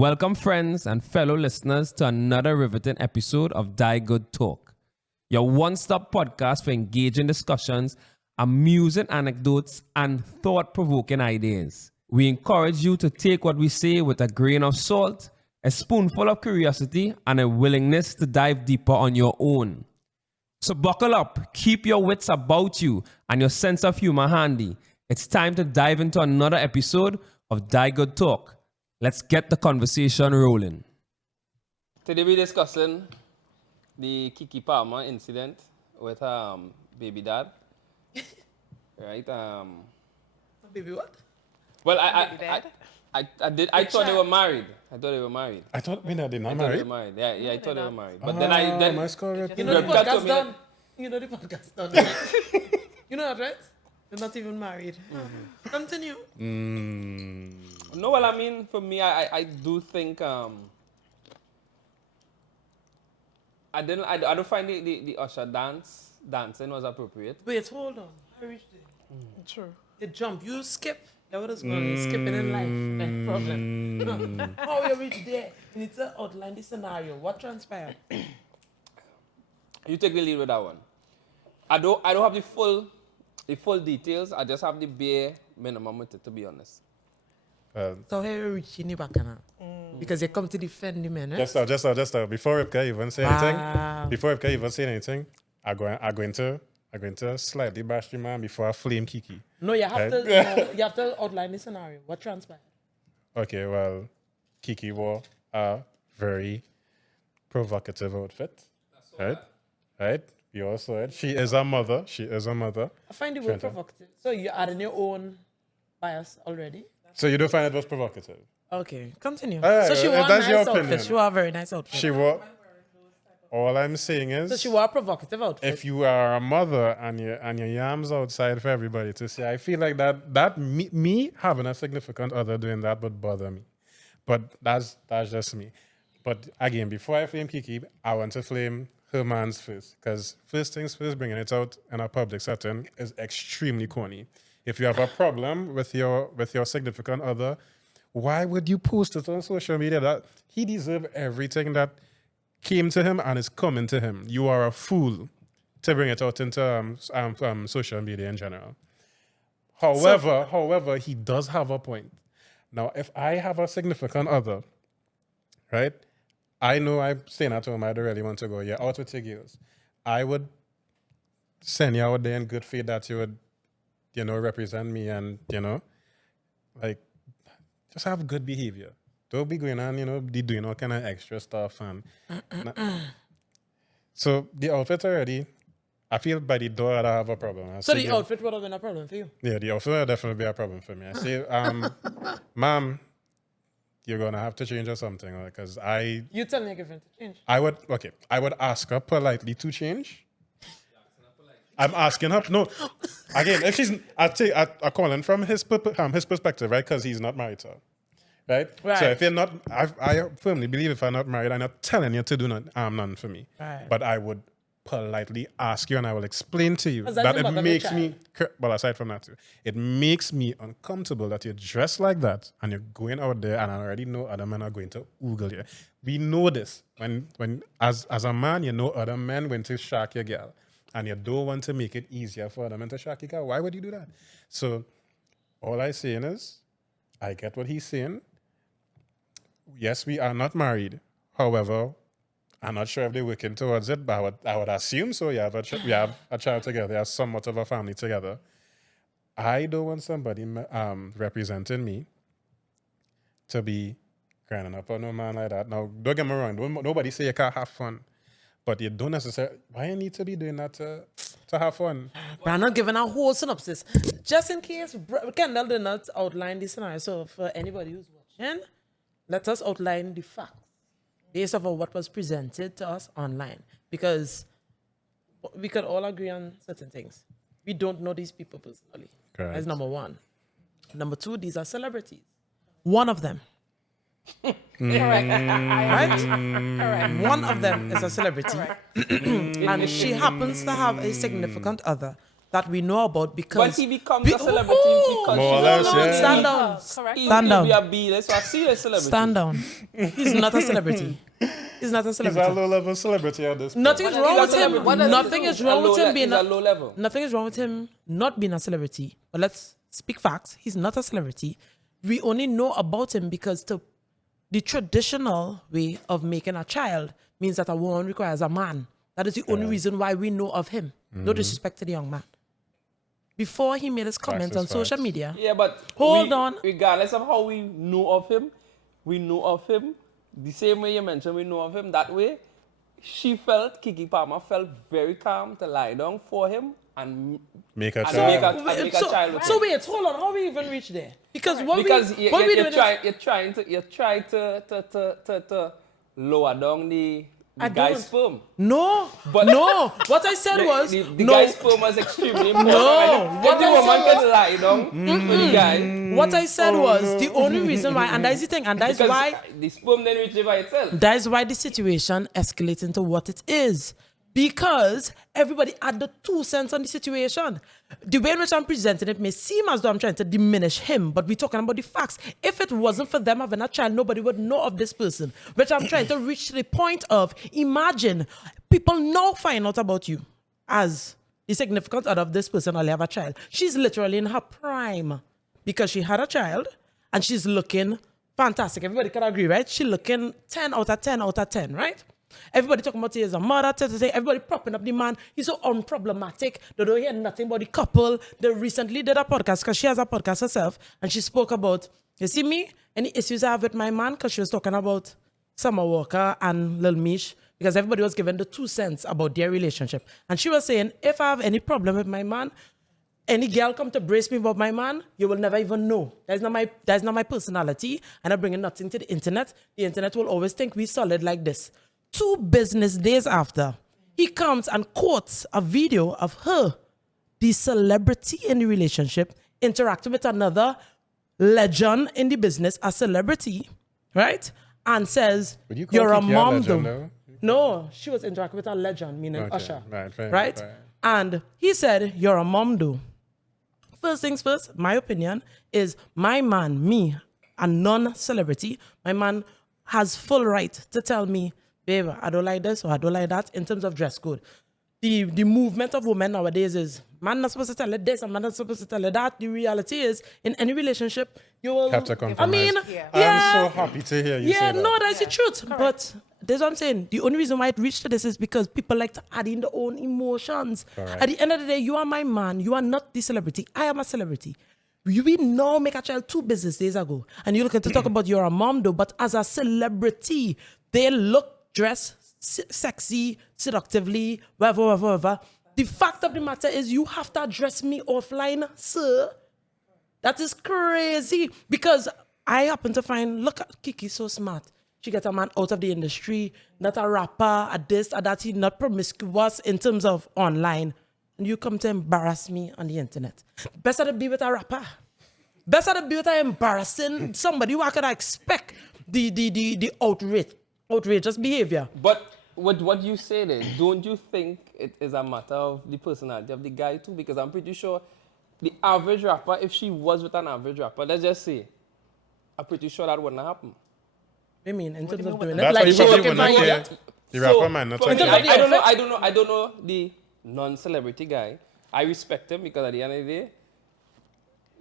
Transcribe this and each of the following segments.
Welcome, friends and fellow listeners, to another riveting episode of Dai Good Talk, your one-stop podcast for engaging discussions, amusing anecdotes, and thought-provoking ideas. We encourage you to take what we say with a grain of salt, a spoonful of curiosity, and a willingness to dive deeper on your own. So buckle up, keep your wits about you, and your sense of humor handy. It's time to dive into another episode of Dai Good Talk. Let's get the conversation rolling. Today we're discussing the Keke Palmer incident with baby dad. Right? Baby what? Well, I thought they were married. I thought they were married. I thought they're not I married. Yeah, I thought they were married. But My score. You know the Ribqa podcast told me done. You know the podcast done. You know that, right? They're not even married. Continue. No, well, I mean, for me, I do think I don't find the Usher dancing was appropriate. Wait, hold on. I reached there. True. The jump. You skip. That was going skipping in life. No problem. How you reach there? You need to outline the scenario. What transpired? You take the lead with that one. I don't have the full details. I just have the bare minimum with it, to be honest. So how you reach in the back now? Because you come to defend the men, eh? Just before Ribqa even say anything, I'm going to slightly bash the man before I flame Kiki. No, you have to. You have to outline the scenario. What transpired? Okay, well, Kiki wore a very provocative outfit. Right? You all saw it. She is a mother. I find the word provocative. So you are in your own bias already? So you don't find it was provocative? Okay, continue. Right, So she wore a that's your nice outfit. opinion. She wore a very nice outfit. She wore... All I'm saying is... So she wore a provocative outfit. If you are a mother and your yams outside for everybody to see, I feel like that me having a significant other doing that would bother me. But that's just me. But again, before I flame Kiki, I want to flame her man's first. Because first things first, bringing it out in a public setting is extremely corny. If you have a problem with your significant other, why would you post it on social media? That he deserves everything that came to him and is coming to him. You are a fool to bring it out into social media in general. However, he does have a point. Now, if I have a significant other, right, I know I'm staying at home, I don't really want to go. You're out with your girls. I would send you out there in good faith that you would, represent me and, like, just have good behavior. Don't be going on, doing all kind of extra stuff. And so the outfit already, I feel by the door I have a problem. So the outfit would have been a problem for you? Yeah, the outfit would definitely be a problem for me. I say, ma'am, you're going to have to change or something. Because You tell me girlfriend to change. I would ask her politely to change. I'm asking her, no. Again, if she's, I call him from his perspective, right? Because he's not married to her. Right? So if you're not, I firmly believe if I'm not married, I'm not telling you to do none for me. Right. But I would politely ask you and I will explain to you that that your it mother makes child? me, well, aside from that too, it makes me uncomfortable that you're dressed like that and you're going out there and I already know other men are going to oogle you. We know this. When as a man, you know other men went to shark your girl and you don't want to make it easier for other men to shark your girl. Why would you do that? So all I'm saying is, I get what he's saying. Yes, we are not married. However, I'm not sure if they're working towards it, but I would assume so. We have a child together. We have somewhat of a family together. I don't want somebody representing me to be grinding up on no man like that. Now, don't get me wrong. Nobody say you can't have fun. But you don't necessarily... Why you need to be doing that to have fun? But I'm not giving a whole synopsis. Just in case Kendall did not outline the scenario. So for anybody who's watching, let us outline the facts based off of what was presented to us online. Because we could all agree on certain things. We don't know these people personally. Correct. That's number one. Number two, these are celebrities. One of them. Correct. Right? Correct. One of them is a celebrity. And she happens to have a significant other that we know about because But he becomes a celebrity because More or she less, knows yeah. him. Stand down. Correct. He Stand will down. be a B-list or a C-list celebrity. Stand down. He's not a celebrity. He's not a He's a celebrity. low-level celebrity at this point. Nothing is But wrong he's a with him. celebrity. What does he Nothing do? is wrong with him being He's a low level. Nothing is wrong with him not being a celebrity. But let's speak facts. He's not a celebrity. We only know about him because the traditional way of making a child means that a woman requires a man. That is the only reason why we know of him. No disrespect to the young man. Before he made his comments on is social facts. media, Yeah, but Hold on. Regardless of how we know of him the same way you mentioned we know of him. That way, Kiki Palmer felt very calm to lie down for him and Make a and child. make a child with so him. wait, hold on. How we even reach there? Because what Because we doing you're trying to lower down the guy's don't. sperm. No, But- no. What I said was The no. guy's sperm was extremely important. No, If what the I woman said can lie down with the guy, What I said was the only reason why, and that's the thing, and that's because why the sperm then reaches by itself. that is why the situation escalates into what it is. Because everybody had the 2 cents on the situation. The way in which I'm presenting it may seem as though I'm trying to diminish him, but we're talking about the facts. If it wasn't for them having a child, nobody would know of this person. Which I'm trying to reach to the point of, imagine, people now find out about you as the significant other of this person or they have a child. She's literally in her prime because she had a child and she's looking fantastic. Everybody can agree, right? She's looking 10 out of 10 out of 10, right? Everybody talking about he is a mother, everybody propping up the man. He's so unproblematic. They don't hear nothing about the couple. They recently did a podcast because she has a podcast herself and she spoke about, you see me, any issues I have with my man, because she was talking about Summer Walker and Lil Mish, because everybody was given the 2 cents about their relationship. And she was saying, if I have any problem with my man, any girl come to brace me about my man, you will never even know. That's not my personality, and I'm bringing nothing to the internet. The internet will always think we solid like this. 2 business days after, he comes and quotes a video of her, the celebrity in the relationship, interacting with another legend in the business, a celebrity, right? And says, Would you call you're a Kiki mom legend, though. No, she was interacting with a legend, meaning Okay, Usher. right, fair, Right? fair. And he said, you're a mom though. First things first, my opinion is my man, me, a non-celebrity, my man has full right to tell me, babe, I don't like this or I don't like that in terms of dress code. The movement of women nowadays is man not supposed to tell her this and man not supposed to tell her that. The reality is, in any relationship, you will Have to compromise. yeah. I'm so happy to hear you say Yeah, that. no, that's the truth. But that's what I'm saying. The only reason why it reached to this is because people like to add in their own emotions. Correct. At the end of the day, you are my man. You are not the celebrity. I am a celebrity. We now make a child 2 business days ago. And you're looking to talk about you're a mom though, but as a celebrity, they look, dress, sexy, seductively, whatever. The fact of the matter is you have to address me offline, sir. That is crazy because I happen to find, look at Kiki, so smart. She gets a man out of the industry, not a rapper, a this, a that, he not promiscuous in terms of online. And you come to embarrass me on the internet. Better to be with a rapper. Better to be with an embarrassing somebody who I could expect the outrageous behavior. But with what you say there, don't you think it is a matter of the personality of the guy too? Because I'm pretty sure the average rapper, if she was with an average rapper, let's just say, I'm pretty sure that wouldn't happen. I mean, in terms of doing it, That's like why you she probably looking wouldn't for care. The rapper man, not for me, talking. I don't know the non-celebrity guy. I respect him because at the end of the day,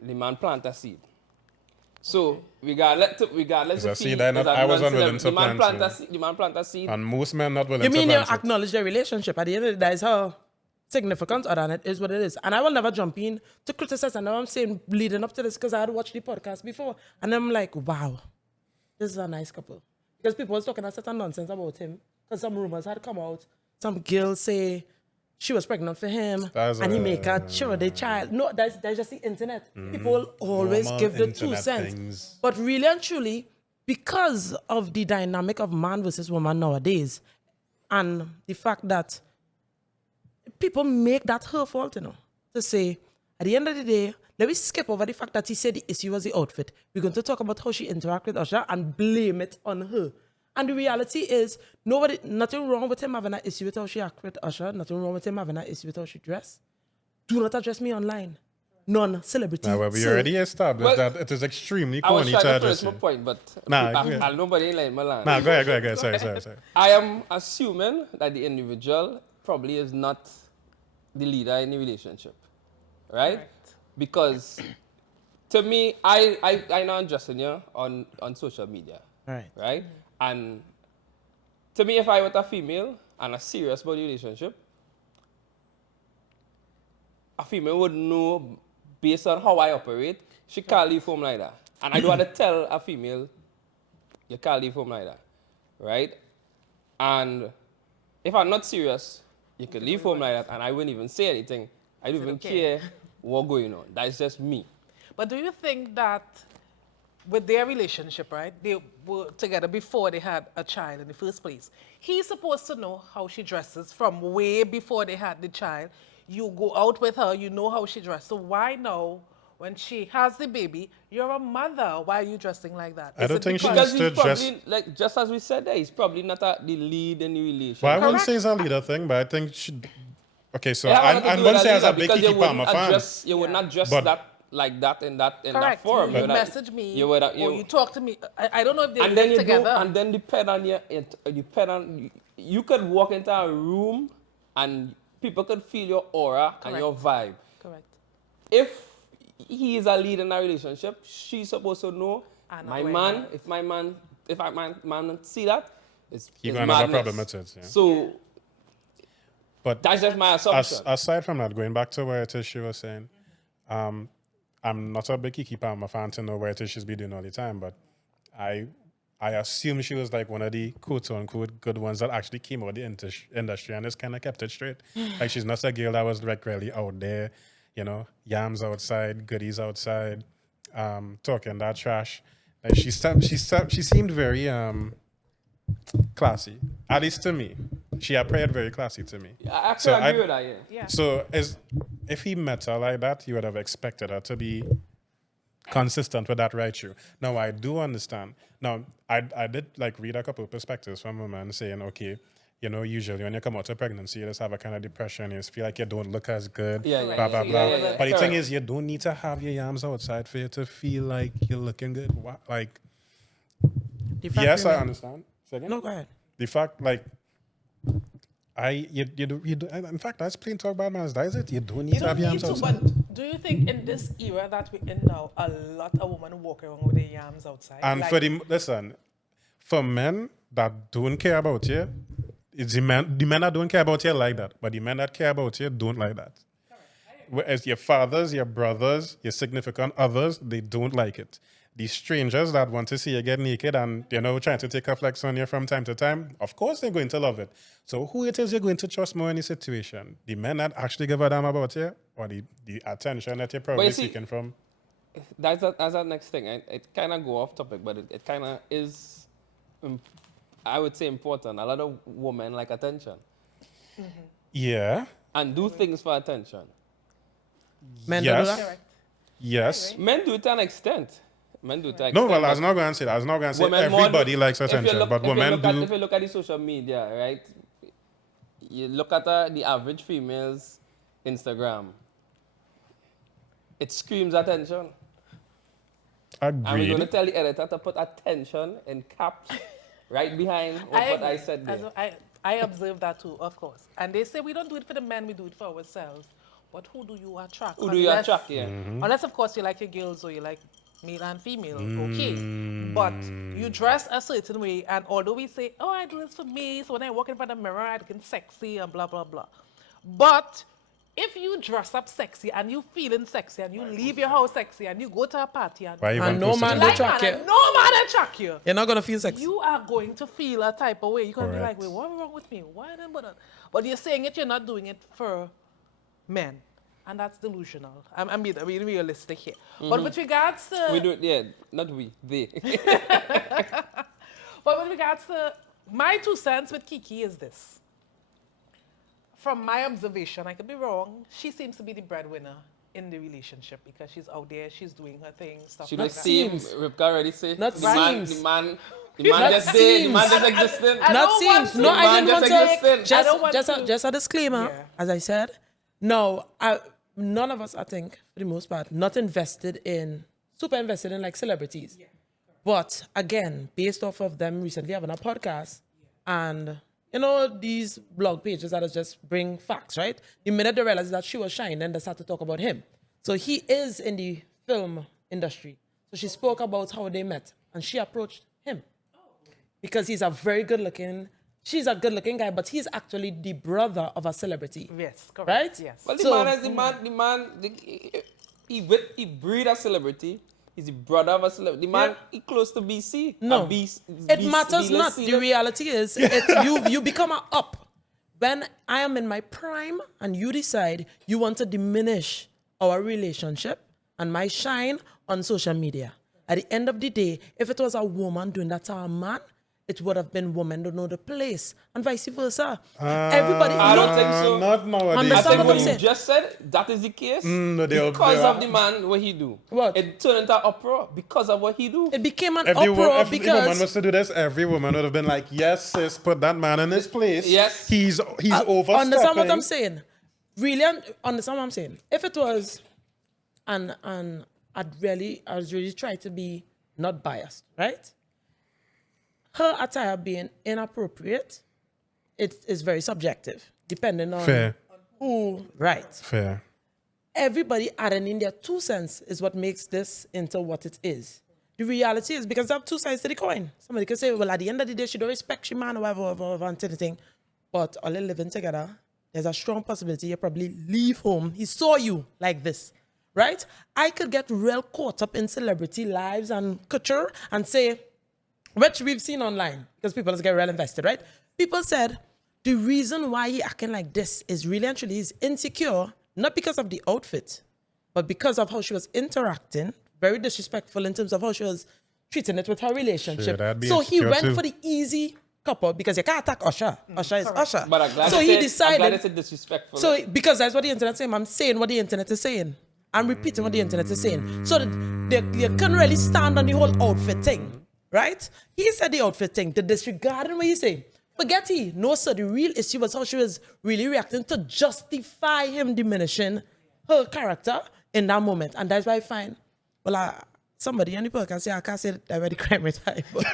the man plant a seed. So regardless It's a if seed he I is not- a I wasn't non-celeb, willing to plant, the man plant a seed. And most men not willing You to mean you plant it. acknowledge their relationship? At the end of the day, that is how significant other than it is what it is. And I will never jump in to criticize. And now I'm saying leading up to this because I had watched the podcast before. And I'm like, wow, this is a nice couple. Because people was talking a certain nonsense about him. Because some rumors had come out. Some girl say she was pregnant for him. That's and he a- make a child, child. No, that's just the internet. People will always Normal give the 2 internet cents. things. But really and truly, because of the dynamic of man versus woman nowadays, and the fact that people make that her fault, to say, at the end of the day, let me skip over the fact that he said the issue was the outfit. We're going to talk about how she interacted with Usher and blame it on her. And the reality is, nothing wrong with him having an issue with how she acted with Usher, nothing wrong with him having an issue with how she dressed. do not address me online. Non-celebrity. Now, well, we sir. already established Well, that it is extremely I was corny trying to to address finish my you. point, but Nah, go ahead. nobody like Milan. Nah, go ahead. Sorry. I am assuming that the individual probably is not the leader in the relationship, right? Correct. Because to me, I know I'm addressing you on social media, Right. And to me, if I were a female and a serious about the relationship, a female would know based on how I operate, she can't leave home like that. And I don't want to tell a female, you can't leave home like that, right? And if I'm not serious, you can leave home like that and I wouldn't even say anything. I don't even care what's going on. That's just me. But do you think that with their relationship, right, they were together before they had a child in the first place? He's supposed to know how she dresses from way before they had the child. You go out with her, you know how she dresses. So why now, when she has the baby, you're a mother, why are you dressing like that? I don't think she Because needs he's to dress. probably, like, just as we said there, he's probably not the lead in the relationship. Well, I wouldn't Correct. say it's a leader thing, but I think she. Okay, so It have I nothing to do wouldn't with say as a leader big because Kiki you wouldn't Palmer fan. address- You would not dress But- that like that in that Correct. forum. You would message me, You would, or you talk to me. I don't know if they and then live you go, together. and then depend on you could walk into a room and people could feel your aura and your vibe. Correct. If he is a lead in a relationship, she's supposed to know And my aware. man. If my man see that, it's He it's gonna have a madness. problem with it, yeah. So But that's just my assumption. aside from that, going back to where it is she was saying, I'm not a big Kiki Palmer fan to know where it is she's been doing all the time, but I assume she was like one of the quote-unquote good ones that actually came out of the industry and just kind of kept it straight. Like she's not a girl that was like really out there, you know, yams outside, goodies outside, talking that trash. Like she seemed very classy, at least to me. She appeared very classy to me. I So actually agree with that, yeah. Yeah. So if he met her like that, you would have expected her to be consistent with that right through. Now I do understand. Now I did like read a couple of perspectives from women saying, okay, you know, usually when you come out of pregnancy, you just have a kind of depression, you just feel like you don't look as good, Yeah, yeah, blah, blah, blah. yeah. But the thing Correct. is, you don't need to have your yams outside for you to feel like you're looking good. Like, The fact yes, I remains- understand. Second? No, go ahead. The fact, like, you do, in fact, that's plain talk about man's diet. Is it? You don't need You to don't have need yams to, outside. but do you think in this era that we're in now, a lot of women walk around with their yams outside? And Like, for men that don't care about you, it's the men that don't care about you like that. But the men that care about you don't like that. Whereas your fathers, your brothers, your significant others, they don't like it. The strangers that want to see you get naked and, you know, trying to take a flex on you from time to time, of course they're going to love it. So who it is you're going to trust more in the situation? The men that actually give a damn about you, or the attention that you're probably you see- seeking from? That's that next thing. It kind of go off topic, but it kind of is, I would say, important. A lot of women like attention Yeah. and do things for attention. Men don't do Yes. that? correct. Yes. Men do it to an extent. Men do it to an No, extent. well, I was but not going to say that. I was not going to say women more everybody do- likes if you attention, look- but if you women look at- do. If you look at the social media, right, you look at the average female's Instagram, it screams attention. And we're going to Agreed. tell the editor to put attention in caps right behind what I agree. said there. I observe that too, of course. And they say we don't do it for the men, we do it for ourselves. But who do you attract? Who do you attract, yeah? Unless, of course, you like your girls or you like male and female, okay. But you dress a certain way, and although we say, oh, I do this for me, so when I walk in front of the mirror, I look sexy and blah, blah, blah. But if you dress up sexy and you feeling sexy and you leave your house sexy and you go to a party and Why even And no post it man on will the- track you. no man attract you, You're not gonna feel sexy. you are going to feel a type of way. You're going to be like, Correct. wait, what's wrong with me? Why am I not? But you're saying it, you're not doing it for men. And that's delusional. I'm being realistic here. But with regards to... We do it, yeah, not we, they. But with regards to my 2 cents with Kiki is this. From my observation, I could be wrong, she seems to be the breadwinner in the relationship because she's out there, she's doing her thing, stuff She like don't that. seem, seems. Ribqa already say, Not the man seems. just Not there, the man seems. just existing. I Not don't want seems. to- No, I Man didn't want just to. existing. I don't want Just to- a disclaimer, Yeah. as I said. No, none of us, I think, for the most part, not super invested in like celebrities. But again, based off of them recently having a podcast and, these blog pages that just bring facts, right? The minute they realized that she was shying, then they started to talk about him. So he is in the film industry. So she spoke about how they met and she approached him because she's a good looking guy, but he's actually the brother of a celebrity. Yes, correct. Right? Yes. Well, he breed a celebrity. He's the brother of a celebrity. The man, he close to BC. No, it matters not. The reality is, you become an up. When I am in my prime and you decide you want to diminish our relationship and my shine on social media. At the end of the day, if it was a woman doing that to a man, it would have been women to know the place and vice versa. Everybody, I don't think so. Not nowadays. I Understand think what what I'm you saying? just said, that is the case. No, Because of the man, what he do. What? It turned into uproar because of what he do. It became an If the uproar woman because was to do this, every woman would have been like, yes, sis, put that man in his place. Yes. He's overstepping. understand what I'm saying. Really understand what I'm saying. If it was, and I was really trying to be not biased, right? Her attire being inappropriate, it is very subjective, depending on Fair. who, right? Fair. Everybody adding in their 2 cents is what makes this into what it is. The reality is because there are 2 sides to the coin. Somebody can say, well, at the end of the day, she don't respect your man or whatever, and anything. But all living together, there's a strong possibility you probably leave home. He saw you like this, right? I could get real caught up in celebrity lives and culture and say, which we've seen online, because people just get real invested, right? People said the reason why he acting like this is really and truly he's insecure, not because of the outfit, but because of how she was interacting, very disrespectful in terms of how she was treating it with her relationship. Sure, that'd be So he insecure went too. for the easy couple because you can't attack Usher. Usher is Usher. But I'm glad so he decided. it's disrespectful. So because that's what the internet saying, I'm saying what the internet is saying. I'm repeating what the internet is saying. So that you couldn't really stand on the whole outfit thing, right? He said the outfit thing, the disregarding what he say. Forget he. No, sir, the real issue was how she was really reacting to justify him diminishing her character in that moment. And that's why I find, somebody on the podcast say, I can't say that where the crime rate high. But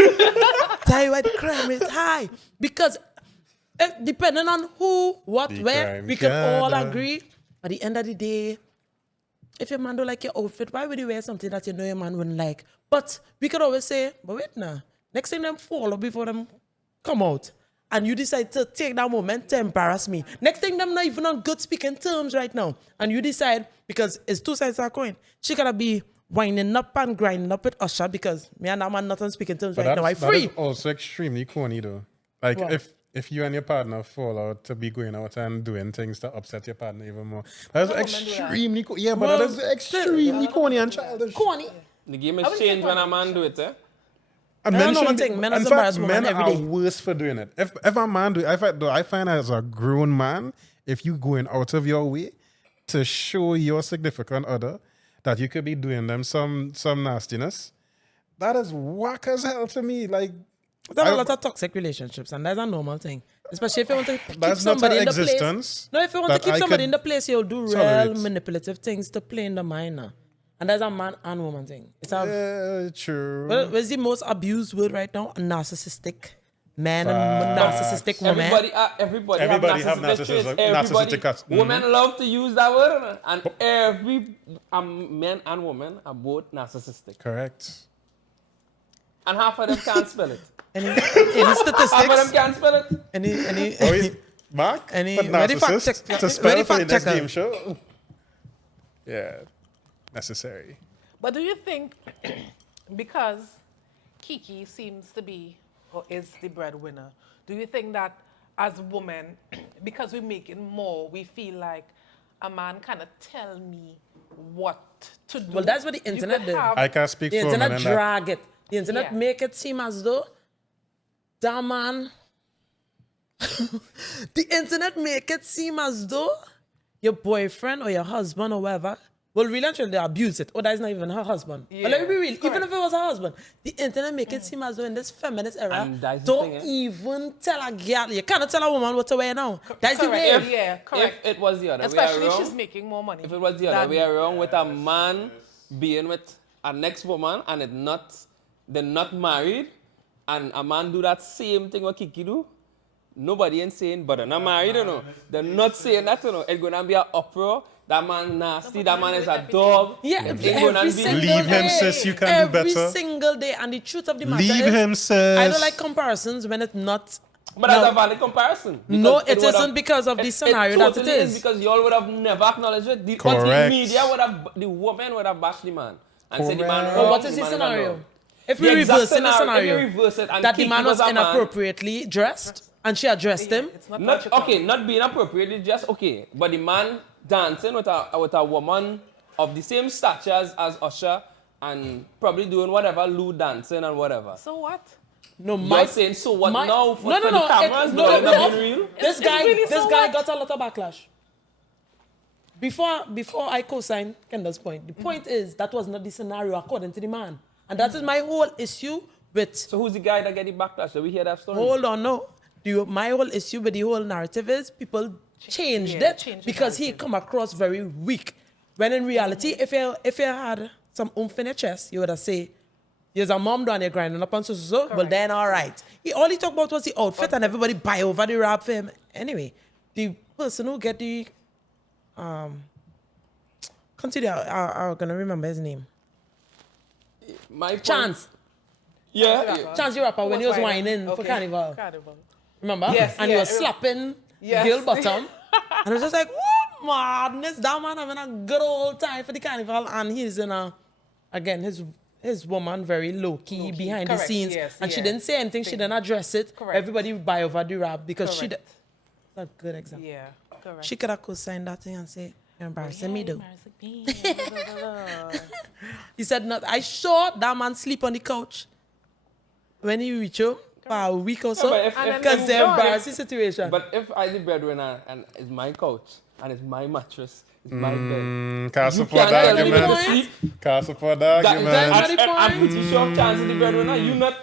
tell you why the crime rate high. Because depending on who, what, The where, crime we can all shadow. agree. At the end of the day, if your man don't like your outfit, why would you wear something that you know your man wouldn't like? But we could always say, but wait now. Next thing them follow before them come out. And you decide to take that moment to embarrass me. Next thing them not even on good speaking terms right now. And you decide, because it's 2 sides of a coin, she gotta be winding up and grinding up with Usher because me and that man not on speaking terms right now. I That free. is also extremely corny though. Like What? if you and your partner fall out to be going out and doing things to upset your partner even more. That's extremely corny. Yeah, but Well, that is extremely corny and childish. Corny. The game is changed when a man do it, eh? And I don't know shouldn't one be- thing, men in is fact, embarrassed women men every are day. worse for doing it. If a man do it, I find as a grown man, if you going out of your way to show your significant other that you could be doing them some nastiness, that is whack as hell to me. Like There's a lot of toxic relationships, and that's a normal thing. Especially if you want to keep that's not somebody an in the place. existence. No, if you want to that keep I somebody could in the place, you'll do real tolerate. manipulative things to play in the mind now. And that's a man and woman thing. It's a True. what's the most abused word right now? Narcissistic man and narcissistic woman. Everybody have narcissistic traits. narcissistic cats. Women love to use that word, and every men and women are both narcissistic, Correct. and half of them can't spell it. Any Half of them statistics? can't spell it. Any Oh, wait, Mark? Any- Put ready fact narcissist check- to spell ready for the fact next checker. game show? Yeah. Necessary. But do you think because Kiki seems to be or is the breadwinner, do you think that as women, because we're making more, we feel like a man cannot tell me what to do? Well, that's what the You internet could did. have- I can't speak The for women internet in that. drag it. The internet Yeah. make it seem as though that man. The internet make it seem as though your boyfriend or your husband or whatever will really and truly abuse it. Oh, that is not even her husband. But let me be real. Even if it was her husband, the internet make it seem as though in this feminist era, And that's the don't thing, even tell a girl. You cannot tell a woman what to wear now. That's the way. Yeah, correct. If it was the other Especially way around, she's making more money. if it was the other way around with a man being with a next woman and they're not married, and a man do that same thing what Kiki do, nobody ain't saying, but they're not married, you know. They're not saying that, you know. It's gonna be an uproar. That man nasty, that man is a dog. Yeah, It's every gonna be- single Leave him, day. sis, you can do Every better. single day. And the truth of the matter Leave is, him, sis. I don't like comparisons when it's not. But that's a valid comparison. No, because it would isn't because of the scenario that it totally is. Because y'all would have never acknowledged it. But the Correct. media would have, the woman would have bashed the man. And said the man Correct. Well, wrong, what is the man is scenario? wrong. If we The exact reverse in the If scenario, you reverse it and that the Kiki man was a man, inappropriately dressed and she addressed him, It's not Not what you okay, not being appropriately, just okay. But the man dancing with a woman of the same stature as Usher and probably doing whatever lewd dancing and whatever. So what? no, You're saying so what now for, no, for no, the cameras? no, no, Not no. being real? This It's guy, really this so guy what? got a lot of backlash. Before I co-sign Kendall's point, the point is that was not the scenario according to the man, and that is my whole issue with. So who's the guy that get the backlash? Did we hear that story? Hold on, no. My whole issue with the whole narrative is people changed it changed the because he come across very weak. When in reality, if you had some oomph in your chest, you would have say, "You're a mom down here grinding up on so. Well, then all right." All he talked about was the outfit, and everybody buy over the rap for him. Anyway, the person who get the continue. I'm gonna remember his name. My point- Chance. Yeah. Chance the rapper when he was whining for Okay. Carnival. Carnival. Remember? Yes, And he yeah, was slapping Yes. girl bottom. And I was just like, what madness? That man having a good old time for the carnival. And he's in again, his woman very low-key behind the correct, scenes. yes, and she yeah. didn't say anything. She didn't address it. Correct. Everybody buy over the rap because she did. Correct. That's a good example. Yeah, correct. She could have co-signed that thing and say, you're embarrassing me though. He said, not. I saw that man sleep on the couch when he reached home for a week or so. but if- Because if- the if- embarrassing situation. But if I the breadwinner and it's my couch and it's my mattress, it's my bed. Can't You support can't that tell me to argument. sleep. Can't support that That, argument. That's not the I'm point. pretty sure Chance is the breadwinner. You not.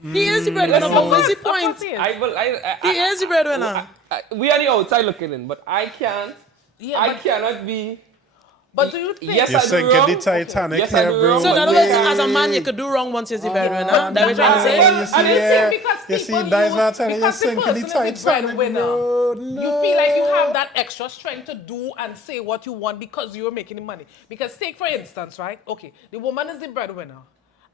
He is the breadwinner, but what's the point? He is the breadwinner. We are the outside looking in, but I can't. Yeah, I but- cannot be. But do you think? Yes, You're I do sinking wrong. the Titanic Yes, I here, do bro. wrong. So in other words, Wait. as a man, you could do wrong once you're the breadwinner. That what you're trying to say? You I see, didn't yeah. think because You see, people Dai's use- not telling you because the sinking the person is the Titanic, breadwinner. bro. You feel like you have that extra strength to do and say what you want because you're making the money. Because take for instance, right? Okay, the woman is the breadwinner.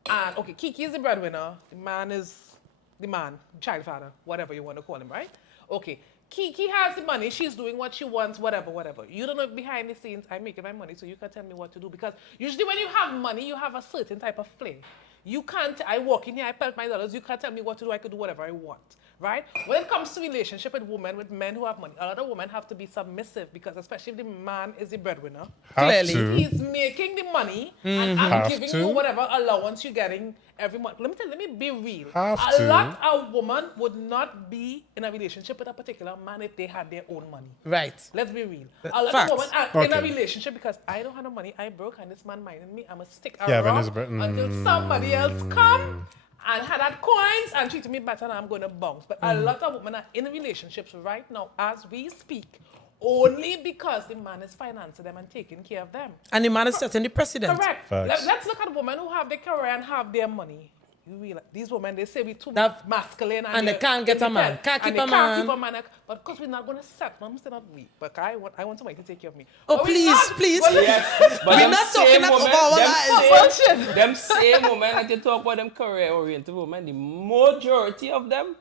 And okay, Kiki is the breadwinner. The man is the man, child father, whatever you want to call him, right? Okay. Kiki has the money, she's doing what she wants, whatever. You don't know behind the scenes, I'm making my money, so you can tell me what to do. Because usually when you have money, you have a certain type of flair. You can't, I walk in here, I pelt my dollars, you can't tell me what to do, I could do whatever I want, right? When it comes to relationship with women, with men who have money, a lot of women have to be submissive because especially if the man is the breadwinner, Have Clearly. to. he's making the money and Have giving to. you whatever allowance you're getting every month. Let me be real. Have a to. lot of women would not be in a relationship with a particular man if they had their own money. Right. Let's be real. A lot Facts. of women are in a Okay. relationship because I don't have no money, I broke, and this man minding me. I'm going to stick Yeah, when around it's until somebody else come and had that coins and treat me better, and I'm going to bounce. But a lot of women are in relationships right now as we speak only because the man is financing them and taking care of them. And the man is setting the precedent. Correct. Facts. Let's look at women who have their career and have their money. You realize these women, they say we too That- masculine and they they're can't get a man. independent, Can't and keep they a can't keep man. a man. But because we're not going to set, I'm still not weak. But I want somebody to take care of me. Oh, But we're please, not. please. But Yes, but We're them not talking same that women- over our them lives. same- Them same women that you talk about them career-oriented women, the majority of them,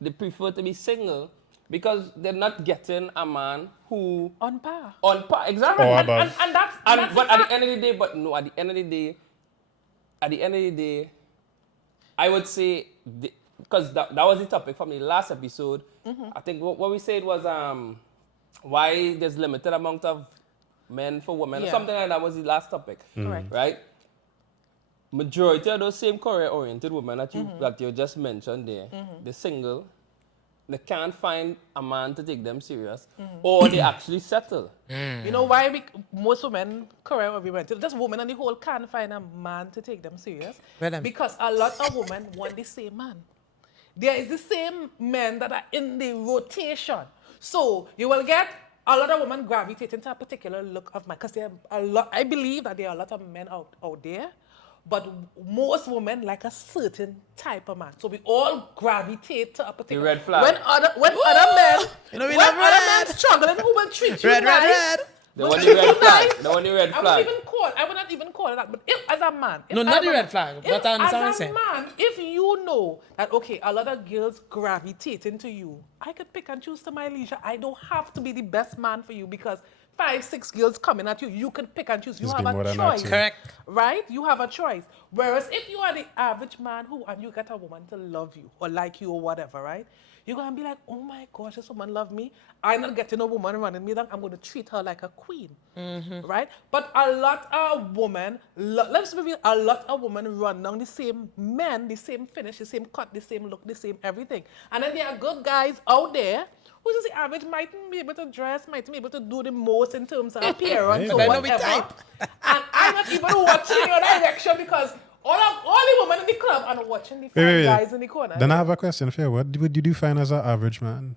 they prefer to be single because they're not getting a man who on par. on par. Exactly. Or And- above. And that's but a at fact. the end of the day, at the end of the day, I would say, because that was the topic from the last episode. I think what we said was why there's limited amount of men for women or Yeah. something like that was the last topic. Correct. Right? Majority of those same career-oriented women that you just mentioned there, they're single, they can't find a man to take them serious, or they actually settle. You know why most women, correct what we went to, just women on the whole can't find a man to take them serious? Because a lot of women want the same man. There is the same men that are in the rotation. So you will get a lot of women gravitating to a particular look of man. Because I believe that there are a lot of men out there, but most women like a certain type of man. So we all gravitate to a particular. The red flag. When other men, You know, we when love other red. men struggling, who will treat you Red, nice? red, red. The one the red flag. The one the red I flag. would not even call it that. But if as a man, No, not the red flag, but I understand what you're as a saying. man, if you know that okay, a lot of girls gravitate into you, I could pick and choose to my leisure. I don't have to be the best man for you because 5, 6 girls coming at you, you can pick and choose. You It's have been more a than that choice. too. Correct. Right? You have a choice. Whereas if you are the average man and you get a woman to love you or like you or whatever, right? You're going to be like, oh my gosh, this woman love me. I'm not getting a woman running me down. I'm going to treat her like a queen. Right? But a lot of women, let's be real, a lot of women run down the same men, the same finish, the same cut, the same look, the same everything. And then there are good guys out there who's just the average, mightn't be able to dress, mightn't be able to do the most in terms of appearance or But I know we whatever. type. And I'm not even watching your direction because all the women in the club are watching the fine Wait. guys in the corner. Then I have a question for you. What would you define as an average man?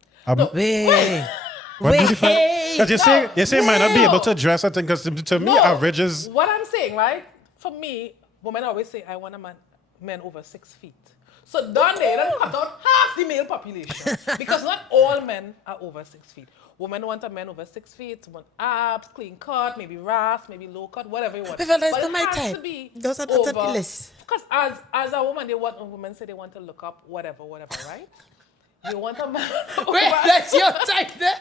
Wait. What do you define? Because you say might not be able to No. dress, I think, because to me, No, average is... what I'm saying, right? For me, women always say I want a man over 6 feet. So down there, they cut out half the male population because not all men are over 6 feet. Women want a man over 6 feet, want abs, clean cut, maybe rasp, maybe low cut, whatever you want. But that's it not my has type. to be Those are not on the over- list. Because as a woman, women say they want to look up, whatever, right? You want a man Wait, that's your type there?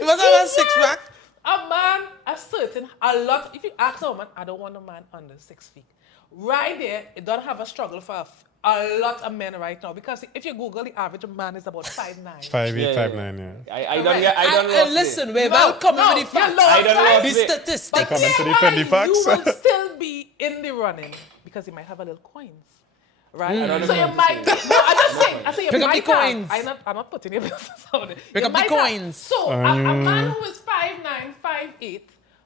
You must have a 6-pack. A man, if you ask a woman, I don't want a man under 6 feet. Right there, it don't have a struggle for a lot of men right now. Because if you Google, the average man is about 5'9". 5'8", 5'9", yeah. I don't know. Listen, wait, I'll come with the you're facts. low I don't know. outside. The Wait. statistics. But Come into the there friendly you facts. will still be in the running because you might have a little coins. Right? I don't So know you what might to be, no, I'm just saying, I say you Pick up might the have. coins. I'm not putting your business out there. Pick You up the might have. coins. So a man who is 5'9", 5'8"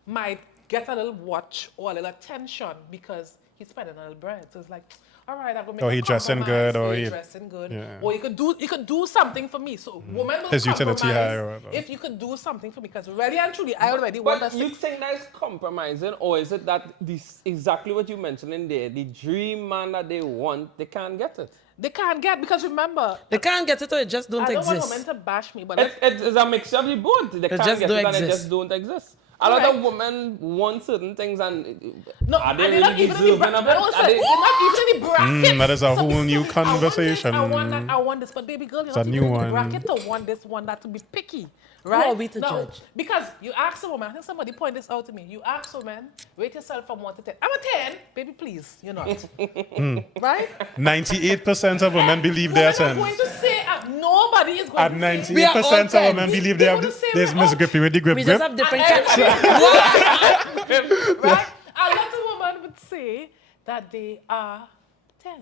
might get a little watch or a little attention because he's spending a little bread. So it's like, all right, I'm gonna make Or a he dressing compromise, good, or he he- dressing good, yeah. or you could do something for me. So women will His utility compromise high or whatever. if you could do something for me because really and truly I already want But a you 6. think that is compromising, or is it that this exactly what you mentioned in there, the dream man that they want, they can't get it? They can't get because remember, They can't get it or it just don't I don't want exist. women to bash me, but It is a mixture of the both. They can't just get don't it and it exist. just don't exist. A lot of Correct. women want certain things and no, are they and they're not really even in the deserving of it? bracket. Are they- They're not even in the bracket. That is a whole new I want this, conversation. I want that, I want this, but baby girl, you're It's a not new even in one. the bracket to want this one that to be picky, right? are we to No, judge? because you ask a woman, I think somebody pointed this out to me. You ask a woman, rate yourself from 1 to 10. I'm a 10, baby, please, you're not, right? 98% of women believe they are Women are 10. going to say, nobody is going At to say. 98% of 10. women believe they They're have... gonna say There's we're Miss all- Grippy with the grip We grip. just have different And captions. right? A lot of women would say that they are 10.